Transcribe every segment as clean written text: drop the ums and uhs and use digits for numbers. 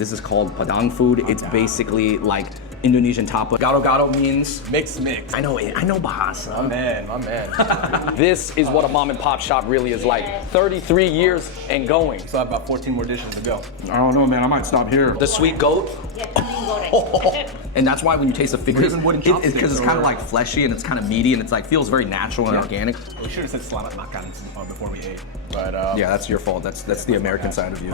This is called Padang food. It's basically like Indonesian tapas. Gado-gado means mix. I know bahasa. My man. This is what a mom and pop shop really is like. 33 years and going. So I have about 14 more dishes to go. I don't know, man. I might stop here. The sweet goat. And that's why when you taste the fingers, because it's kind of like fleshy and it's kind of meaty and it's like feels very natural and organic. We should have said selamat makan before we ate. But yeah, that's your fault. That's the American side of you.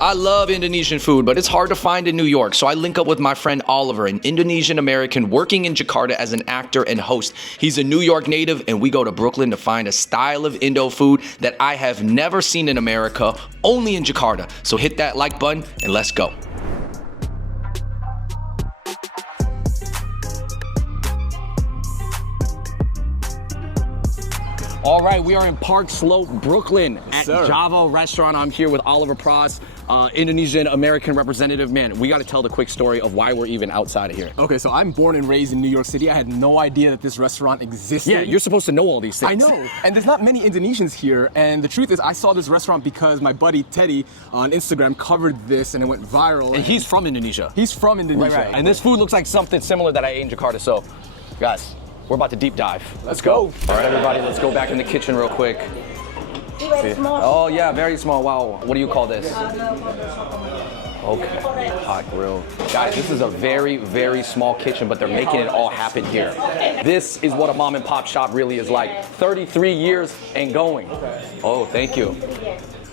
I love Indonesian food, but it's hard to find in New York. So I link up with my friend Oliver, an Indonesian American working in Jakarta as an actor and host. He's a New York native, and we go to Brooklyn to find a style of Indo food that I have never seen in America, only in Jakarta. So hit that like button and let's go. All right, we are in Park Slope, Brooklyn at Java Restaurant. I'm here with Oliver Pras, Indonesian American representative. Man, we got to tell the quick story of why we're even outside of here. Okay, so I'm born and raised in New York City. I had no idea that this restaurant existed. Yeah, you're supposed to know all these things. I know, and there's not many Indonesians here. And the truth is, I saw this restaurant because my buddy Teddy on Instagram covered this and it went viral. And he's from Indonesia. He's from Indonesia. Right. And this food looks like something similar that I ate in Jakarta. So, guys, we're about to deep dive. Let's go. All right, everybody, let's go back in the kitchen real quick. Oh, yeah, very small. Wow. What do you call this? Okay, hot grill. Guys, this is a very, very small kitchen, but they're making it all happen here. This is what a mom and pop shop really is like. 33 years and going. Oh, thank you.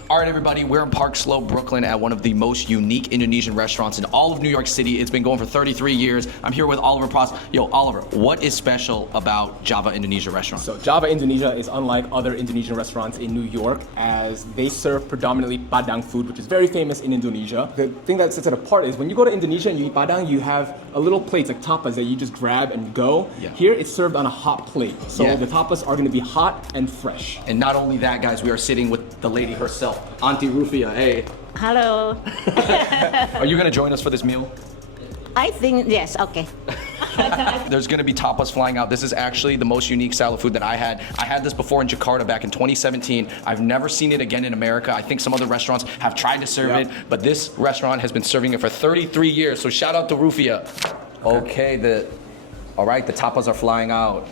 All right, everybody, we're in Park Slope, Brooklyn at one of the most unique Indonesian restaurants in all of New York City. It's been going for 33 years. I'm here with Oliver Pras. Yo, Oliver, what is special about Java Indonesia restaurant? So Java Indonesia is unlike other Indonesian restaurants in New York, as they serve predominantly Padang food, which is very famous in Indonesia. The thing that sets it apart is when you go to Indonesia and you eat Padang, you have a little plates like tapas that you just grab and go. Yeah. Here, it's served on a hot plate. So the tapas are going to be hot and fresh. And not only that, guys, we are sitting with the lady herself, Auntie Rufia. Hey. Hello. Are you gonna join us for this meal? I think, yes, okay. There's gonna be tapas flying out. This is actually the most unique style of food that I had. I had this before in Jakarta back in 2017. I've never seen it again in America. I think some other restaurants have tried to serve it, but this restaurant has been serving it for 33 years. So shout out to Rufia. Okay, all right, the tapas are flying out.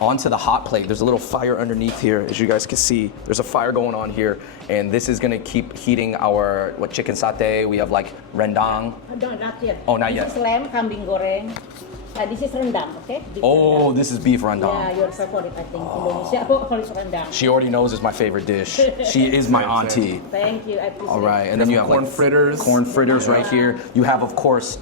Onto the hot plate. There's a little fire underneath here, as you guys can see. There's a fire going on here, and this is gonna keep heating our chicken satay. We have like rendang. No, not yet. Oh, not yet. This is lamb, kambing goreng. This is rendang, okay? Oh, this is beef rendang. Yeah, your favorite, I think. Indonesia, calls rendang. She already knows it's my favorite dish. She is my auntie. Thank you, I appreciate All right, and then you have corn like fritters. Corn fritters right here. You have, of course,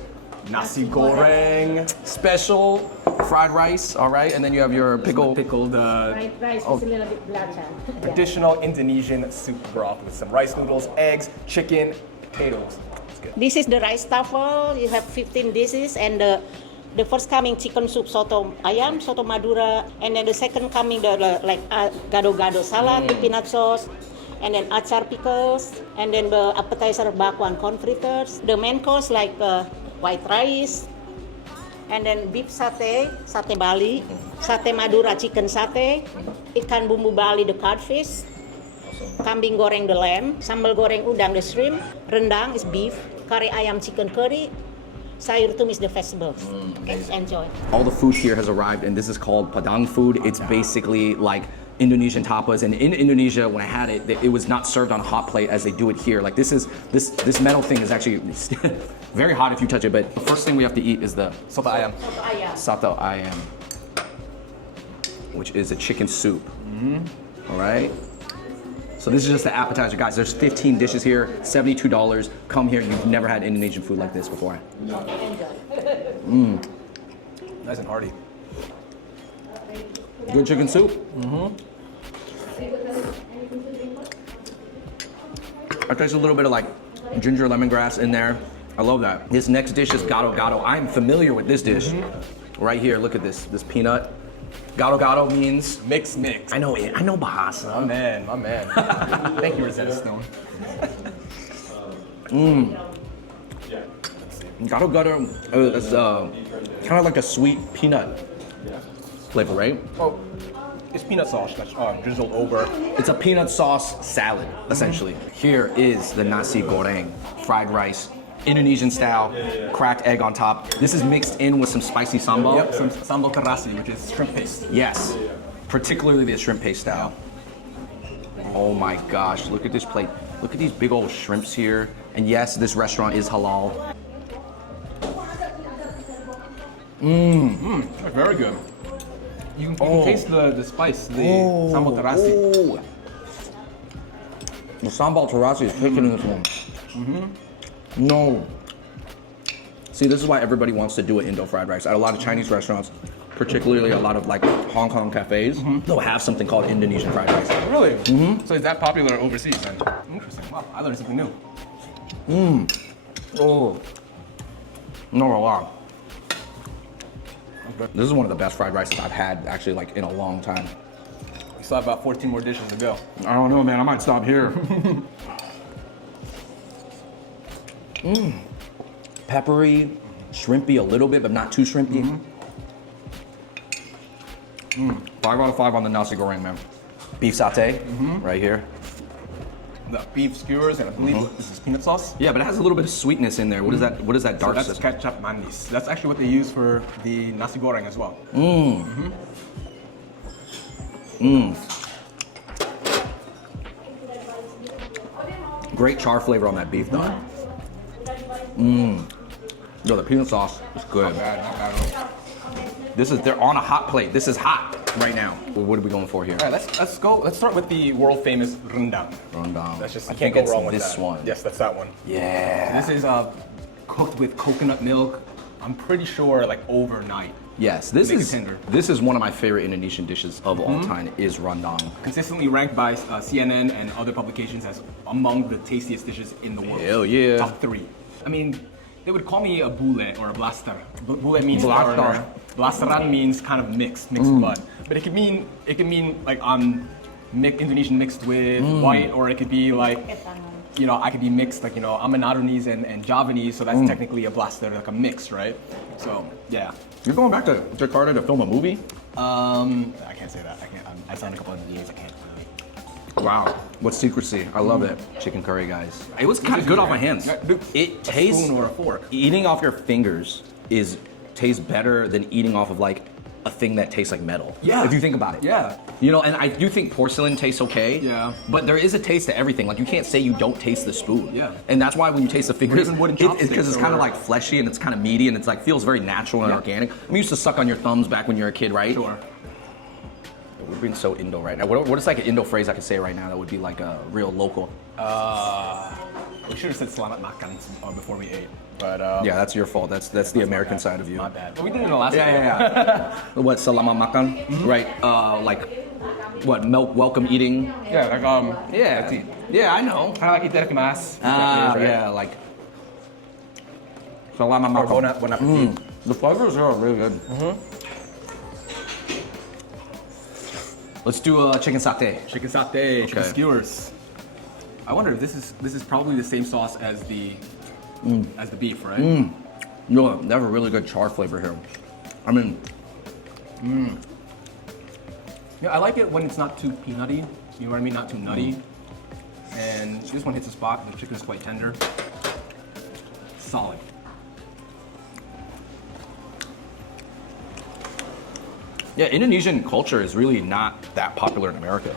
Nasi goreng. special fried rice. All right, and then you have your Pickled Fried rice is a little bit bland. traditional Indonesian soup broth with some rice noodles, eggs, chicken, potatoes. It's good. This is the rice tafel. You have 15 dishes, and the first coming chicken soup soto ayam, soto Madura, and then the second coming the gado-gado salad with peanut sauce, and then achar pickles, and then the appetizer bakwan corn fritters. The main course like white rice, and then beef satay, satay Bali, satay Madura chicken satay, ikan bumbu Bali the codfish, kambing goreng the lamb, sambal goreng udang the shrimp, rendang is beef, kari ayam chicken curry, sayur tumis the vegetables. Okay, enjoy. all the food here has arrived, and this is called Padang food. It's basically like Indonesian tapas, and in Indonesia, when I had it, it was not served on a hot plate as they do it here. Like this metal thing is actually very hot if you touch it. But the first thing we have to eat is the Soto ayam. sato ayam, which is a chicken soup. All right. So this is just the appetizer, guys. There's 15 dishes here, $72. Come here. You've never had Indonesian food like this before. Nice and hearty. Good chicken soup. I taste a little bit of like ginger lemongrass in there. I love that. This next dish is gado-gado. I'm familiar with this dish. Right here, look at this peanut. Gado-gado means Mix. I know bahasa. My man. Thank you, Rosetta Stone. Gado-gado is kind of like a sweet peanut flavor, right? Oh, it's peanut sauce that's drizzled over. It's a peanut sauce salad, essentially. Here is the nasi goreng, fried rice Indonesian style, cracked egg on top. This is mixed in with some spicy sambal. Yep, some sambal terasi, which is shrimp paste. Yes, particularly the shrimp paste style. Oh my gosh, look at this plate. Look at these big old shrimps here. And yes, this restaurant is halal. That's very good. You can taste the spice, the sambal terasi. Oh. The sambal terasi is kicking in this one. No. See, this is why everybody wants to do an Indo fried rice. At a lot of Chinese restaurants, particularly a lot of like Hong Kong cafes, they'll have something called Indonesian fried rice. Really? So is that popular overseas then? Interesting. Wow, I learned something new. Oh. No, a lot. This is one of the best fried rices I've had actually like in a long time. We still have about 14 more dishes to go. I don't know, man. I might stop here. Peppery, shrimpy a little bit, but not too shrimpy. 5 out of 5 on the nasi goreng, man. Beef satay, right here. The beef skewers, and I believe this is peanut sauce. Yeah, but it has a little bit of sweetness in there. What is that? What is that dark? So that's ketchup manis. That's actually what they use for the nasi goreng as well. Great char flavor on that beef, though. Yo, the peanut sauce is good. Not bad at all. They're on a hot plate. This is hot right now. What are we going for here? All right, let's go. Let's start with the world famous rendang. Rendang. That's just I you think can't go it's wrong with this that. one. Yes, that's that one. Yeah. This is cooked with coconut milk. I'm pretty sure like overnight. Yes, this Make it is tender. this is one of my favorite Indonesian dishes of all time. Is rendang. Consistently ranked by CNN and other publications as among the tastiest dishes in the world. Hell yeah. Top 3. I mean, they would call me a bule or a blaster. Bule means Blaster. foreigner. Blasteran means kind of mixed blood. But it could mean like Indonesian mixed with white, or it could be like, you know, I could be mixed, like, you know, I'm an Adonese and Javanese, so that's technically a blaster, like a mix, right? So yeah. You're going back to Jakarta to film a movie? I can't say that. I can't. I signed a couple of NDAs. I can't. Wow. What secrecy? I love it. Chicken curry, guys. It was kind of good off my hands. Yeah, dude, It tastes. spoon or a fork. Eating off your fingers tastes better than eating off of like a thing that tastes like metal. Yeah. If you think about it. Yeah. You know, and I do think porcelain tastes okay. Yeah. But there is a taste to everything. Like you can't say you don't taste the spoon. Yeah. And that's why when you taste the fingers, even wooden because chopsticks it's kind of or- like fleshy and it's kind of meaty and it's like feels very natural and Yeah. organic. I'm used to suck on your thumbs back when you're a kid, right? Sure. We're being so Indo right now. What is like an Indo phrase I could say right now that would be like a real local? We should have said selamat makan before we ate. But Yeah, that's your fault. That's the American side of you. my bad. But we did it in the last Yeah. What salama makan? Right. Like what? Welcome eating. Yeah, like Yeah. that's it. Yeah, I know. Kind of like itadakimasu. Yeah, like salama Or bon makan. appetit. The flavors are really good. Let's do chicken satay. Chicken satay, chicken Okay. skewers. I wonder if this is probably the same sauce as the beef, right? No, they have a really good char flavor here. I mean, Yeah, I like it when it's not too peanutty. You know what I mean? Not too nutty. And this one hits the spot. The chicken's quite tender. Solid. yeah, Indonesian culture is really not that popular in America.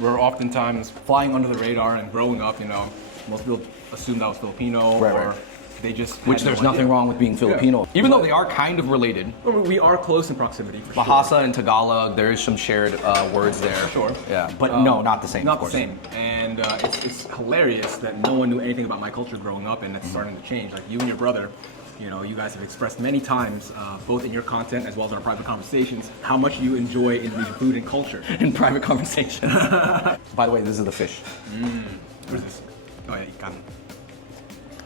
We're oftentimes flying under the radar, and growing up, you know, most people assumed I was Filipino, Right, or right. they just Which had no there's nothing idea. wrong with being Filipino. Even though they are kind of related. I mean, we are close in proximity for sure. Bahasa and Tagalog, there is some shared words there. Sure. Yeah, but no, not the same. Not of course. the same. And it's hilarious that no one knew anything about my culture growing up, and it's starting to change. Like you and your brother, you know, you guys have expressed many times, both in your content as well as our private conversations, how much you enjoy Indonesian food and culture. In private conversation. By the way, this is the fish. What is this? Oh yeah, ikan.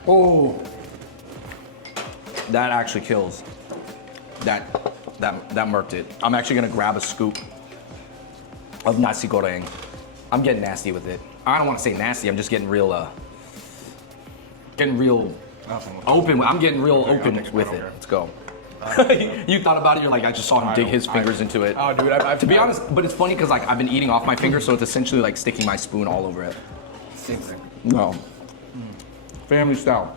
Oh, that actually kills. That murked it. I'm actually gonna grab a scoop of nasi goreng. I'm getting nasty with it. I don't want to say nasty. I'm just getting real open. I'm getting real open with it. Let's go. You thought about it. You're like, I just saw him dig his fingers into it. Oh, dude, To be honest, but it's funny because like I've been eating off my finger, so it's essentially like sticking my spoon all over it. Same thing. No. Family style.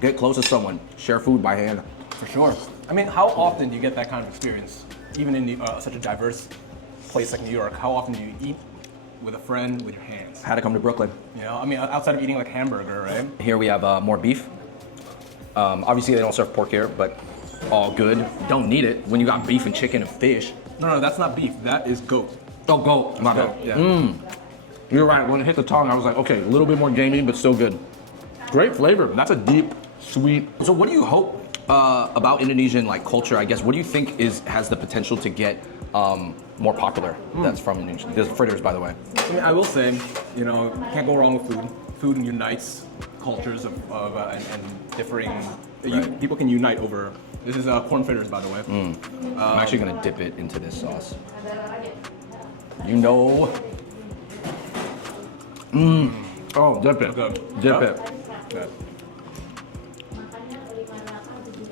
Get close to someone. Share food by hand. For sure. I mean, how often do you get that kind of experience? Even in such a diverse place like New York, how often do you eat with a friend with your hands? Had to come to Brooklyn. You know, I mean, outside of eating like hamburger, right? Here we have more beef. Obviously they don't serve pork here, but all good. Don't need it when you got beef and chicken and fish. No, that's not beef. That is goat. Oh, goat. My bad. Yeah. You're right. When it hit the tongue, I was like, okay, a little bit more gamey, but still good. Great flavor. That's a deep, sweet. So what do you hope about Indonesian like culture? I guess what do you think has the potential to get more popular? That's from Indonesia. There's fritters, by the way. I mean, I will say, you know, can't go wrong with food. Food unites cultures and differing. Right. People can unite over. This is corn fritters, by the way. I'm actually gonna dip it into this sauce. You know. Oh, dip it. Okay. Dip Yeah. it. Yeah.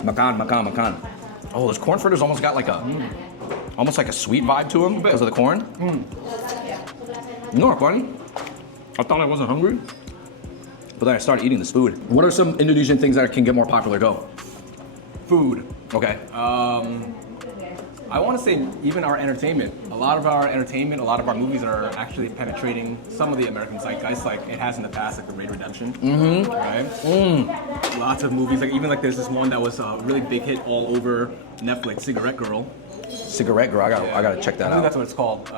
Makan. Oh, those corn fritters almost got like almost like a sweet vibe to them because of the corn. You know what, funny? I thought I wasn't hungry, but then I started eating this food. What are some Indonesian things that can get more popular? Go. Food. Okay. I want to say even our entertainment. A lot of our entertainment, a lot of our movies are actually penetrating some of the American zeitgeist, like it has in the past, like The Raid Redemption. Right? Lots of movies, like even like there's this one that was a really big hit all over Netflix, Cigarette Girl. Cigarette Girl. I gotta check that I believe out. that's what it's called.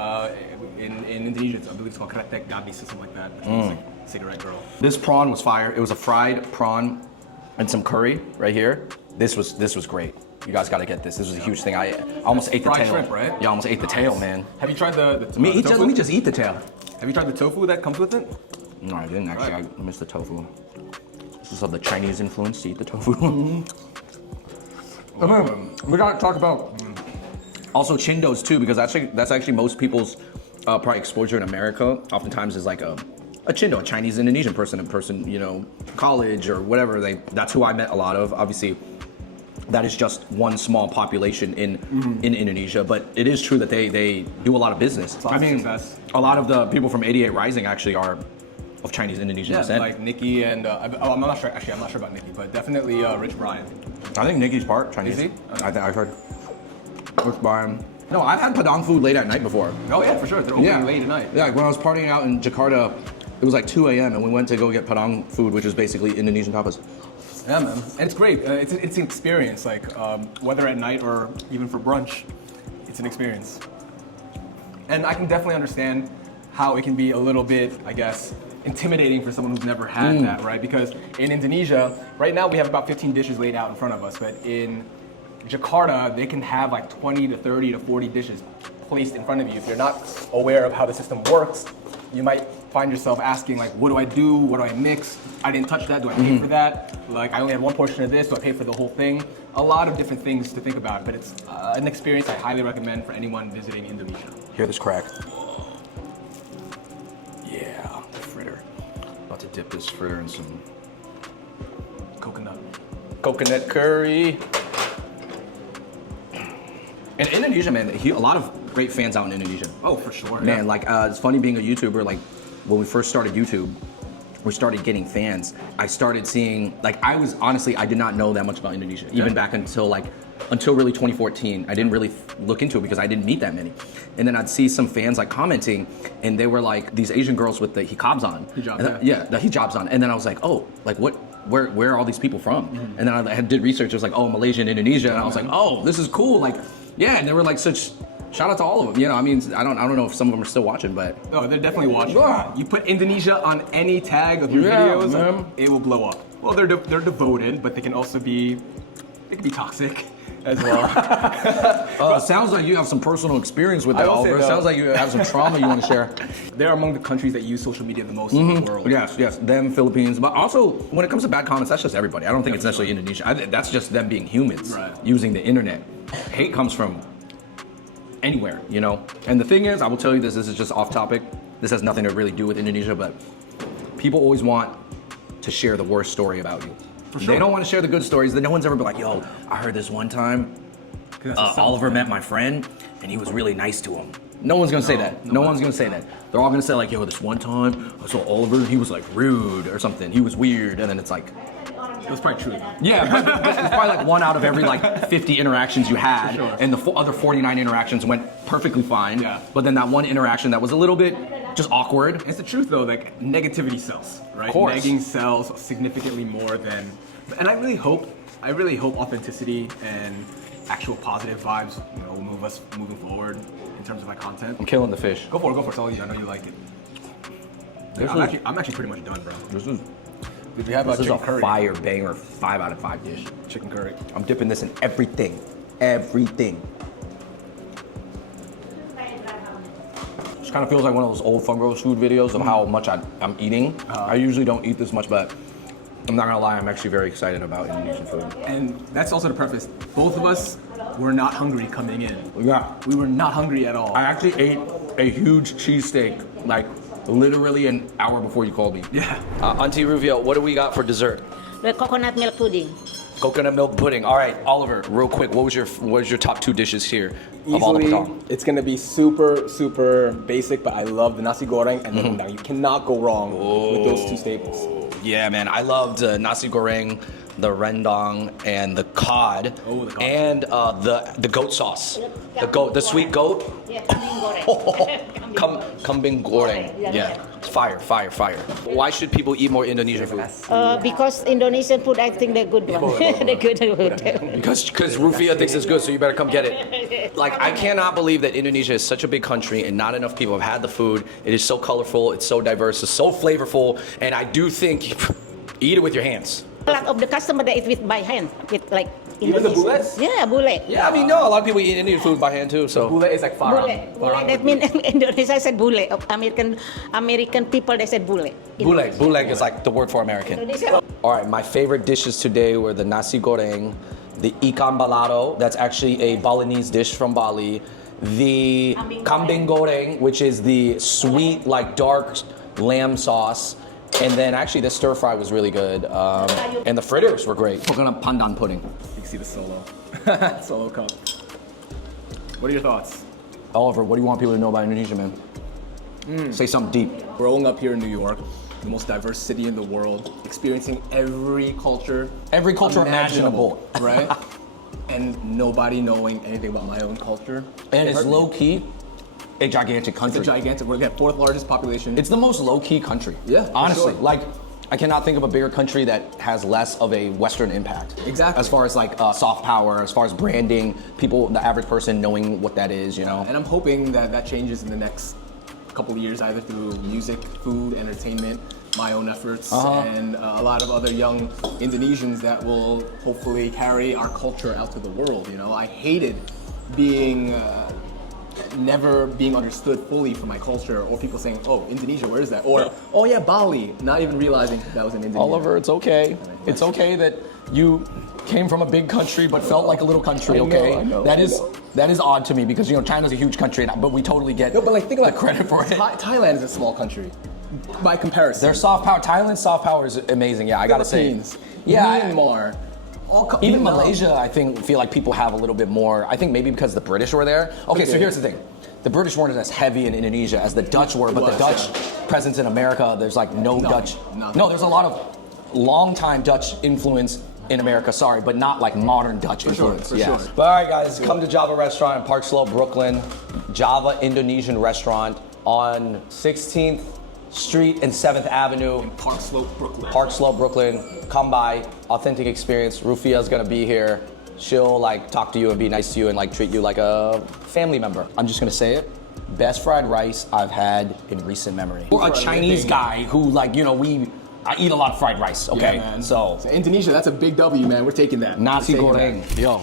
In Indonesia, I believe it's called Kretek Gabis or something like that. Which means like Cigarette Girl. This prawn was fire. It was a fried prawn and some curry right here. This was great. You guys gotta get this. This was a huge thing. I almost ate the Fried tail. shrimp, right? Yeah, I almost ate the tail, man. Have you tried the Let me just eat the tail. Have you tried the tofu that comes with it? No, I didn't actually. I missed the tofu. This is of the Chinese influence to eat the tofu. We gotta talk about also chindos too, because that's actually most people's probably exposure in America. Oftentimes is like a chindo, a Chinese Indonesian person, you know, college or whatever. That's who I met a lot of. Obviously, that is just one small population in Indonesia, but it is true that they do a lot of business. I mean, a lot of the people from 88 Rising actually are of Chinese Indonesian descent. Like Nikki and I'm not sure. Actually, I'm not sure about Nikki, but definitely Rich Brian. I think Nikki's part Chinese. Is he? I've heard. Rich Brian. No, I've had Padang food late at night before. Oh yeah, for sure. They're open late at night. Yeah, when I was partying out in Jakarta, it was like 2 a.m. and we went to go get Padang food, which is basically Indonesian tapas. Yeah, man, and it's great. It's an experience. Like whether at night or even for brunch, it's an experience. And I can definitely understand how it can be a little bit, I guess, intimidating for someone who's never had that, right? Because in Indonesia, right now we have about 15 dishes laid out in front of us, but in Jakarta, they can have like 20 to 30 to 40 dishes placed in front of you. If you're not aware of how the system works, you might find yourself asking like, what do I do? What do I mix? I didn't touch that, do I pay for that? Like, I only had one portion of this, do I pay for the whole thing? A lot of different things to think about, but it's an experience I highly recommend for anyone visiting Indonesia. Hear this crack. Yeah, the fritter. About to dip this fritter in some coconut curry. In Indonesia, man, a lot of great fans out in Indonesia. Oh, for sure. Man, like it's funny being a YouTuber. Like when we first started YouTube, we started getting fans. I started seeing, like, I did not know that much about Indonesia, even back until really 2014. I didn't really look into it because I didn't meet that many. And then I'd see some fans like commenting, and they were like these Asian girls with the hijabs on. The hijabs on. And then I was like, oh, like where are all these people from? And then I did research. It was like, oh, Malaysia and Indonesia. And I was like, oh, this is cool. Like, yeah, and they were like such. Shout out to all of them. You know, I mean, I don't know if some of them are still watching, but no, they're definitely watching. Yeah. You put Indonesia on any tag of your videos, man. It will blow up. Well, they're devoted, but they can also be toxic as well. Sounds like you have some personal experience with that, I will say Oliver. though- Sounds like you have some trauma you want to share. They're among the countries that use social media the most in the world. Yes, them, Philippines, but also when it comes to bad comments, that's just everybody. I don't think it's necessarily Indonesia. That's just them being humans, using the internet. Hate comes from anywhere, you know? And the thing is, I will tell you this is just off topic. This has nothing to really do with Indonesia, but people always want to share the worst story about you. They don't want to share the good stories. No one's ever been like, yo, I heard this one time Oliver met my friend and he was really nice to him. No one's gonna say that. No one's gonna say that. They're all gonna say like, yo, this one time I saw Oliver, he was like rude or something. He was weird, and then it's like, That's probably true. Yeah, but it's probably like 1 out of every like 50 interactions you had, sure. and the other 49 interactions went perfectly fine. Yeah. But then that one interaction that was a little bit just awkward. It's the truth though, like negativity sells, right? Of course. Negging sells significantly more than, and I really hope authenticity and actual positive vibes, will move us moving forward in terms of like content. I'm killing the fish. Go for it, it's all you. I know you like it. I'm actually pretty much done, bro. This is Did we have this is a chicken curry? fire banger 5 out of 5 dish. Chicken curry. I'm dipping this in everything. Everything. Just kind of feels like one of those old Fung Bros food videos of how much I'm eating. I usually don't eat this much, but I'm not gonna lie, I'm actually very excited about Indonesian food. And that's also the preface. Both of us were not hungry coming in. Yeah. We were not hungry at all. I actually ate a huge cheesesteak, like literally an hour before you called me. Yeah. Auntie Rufio, what do we got for dessert? The coconut milk pudding. Coconut milk pudding. All right, Oliver, real quick, what was your top 2 dishes here of all the Easily, Padang? it's gonna be super basic, but I love the nasi goreng and the rendang. You cannot go wrong with those two staples. Yeah, man, I loved nasi goreng, the rendang, and the cod, Oh, the cod. and the goat sauce, the sweet goat. Yeah, kambing goreng. Kambing goreng. Yeah, fire. Why should people eat more Indonesian food? Because Indonesian food, I think they're good one. They're good food. Because Rufia thinks it's good, so you better come get it. Like, I cannot believe that Indonesia is such a big country and not enough people have had the food. It is so colorful, it's so diverse, it's so flavorful, and I do think eat it with your hands. A lot of the customer they eat with by hand, with like Even the Indonesian. bullets? Yeah, bullet. Yeah, I mean, no, a lot of people eat Indian food by hand too, so. Bule is like farang. Bule. That means Indonesia said bule. Of American people they said bule. Buleg is like the word for American. Indonesia. All right, my favorite dishes today were the nasi goreng, the ikan balado, that's actually a Balinese dish from Bali, the kambing goreng, which is the sweet, like dark lamb sauce, and then actually the stir fry was really good, and the fritters were great. Coconut pandan pudding. You can see the solo. Solo cup. What are your thoughts? Oliver, what do you want people to know about Indonesia, man? Say something deep. Growing up here in New York, the most diverse city in the world, experiencing every culture imaginable. right? And nobody knowing anything about my own culture. And It it's hurt me. low key a gigantic It's country. a gigantic. We're the 4th largest population. It's the most low key country. Yeah, for honestly, sure. like I cannot think of a bigger country that has less of a Western impact. Exactly. As far as like soft power, as far as branding, people, the average person knowing what that is, you know. And I'm hoping that that changes in the next couple of years, either through music, food, entertainment, my own efforts, and a lot of other young Indonesians that will hopefully carry our culture out to the world. I hated being never being understood fully for my culture, or people saying, "Oh, Indonesia, where is that?" Or, "Oh yeah, Bali," not even realizing that was in Indonesia. Oliver, it's okay. It's okay that you came from a big country but felt like a little country. I know, Okay, I know, that I is know. that is odd to me because China's a huge country, but we totally get No, but like think about the credit for it. Thailand is a small country by comparison. Their soft power, Thailand's soft power is amazing. Yeah, I gotta say. Philippines, Yeah, Myanmar, even Vietnam. Malaysia, I feel like people have a little bit more. I think maybe because the British were there. Okay, so Okay. here's the thing. The British weren't as heavy in Indonesia as the Dutch were, but the Was, Dutch presence in America, there's like no Dutch. nothing. No, there's a lot of long-time Dutch influence in America, sorry, but not like modern Dutch influence. for sure. But all right, guys, come to Java Restaurant in Park Slope, Brooklyn. Java Indonesian Restaurant on 16th Street and 7th Avenue. Park Slope, Brooklyn. Park Slope, Brooklyn. Come by, authentic experience. Rufia's gonna be here. She'll like talk to you and be nice to you and like treat you like a family member. I'm just gonna say it. Best fried rice I've had in recent memory. Or a Chinese guy who like, I eat a lot of fried rice, okay? Yeah, man. So, Indonesia, that's a big W, man. We're taking that. nasi We're taking goreng. Yo.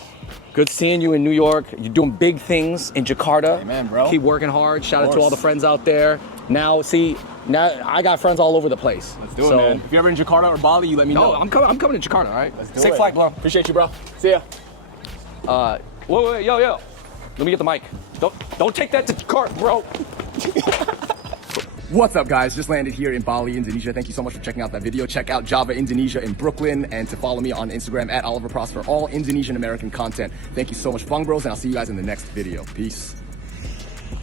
Good seeing you in New York. You're doing big things in Jakarta. Amen, bro. Keep working hard. Shout out to course. all the friends out there. Now I got friends all over the place. Let's do it, man. If you're ever in Jakarta or Bali, you let me know. No, I'm coming to Jakarta, all right? Let's do Safe it. flight, bro. Appreciate you, bro. See ya. Wait, yo. Let me get the mic. Don't take that to Jakarta, bro. What's up, guys? Just landed here in Bali, Indonesia. Thank you so much for checking out that video. Check out Java Indonesia in Brooklyn, and to follow me on Instagram at Oliver Pras for all Indonesian American content. Thank you so much, Fung Bros, and I'll see you guys in the next video. Peace.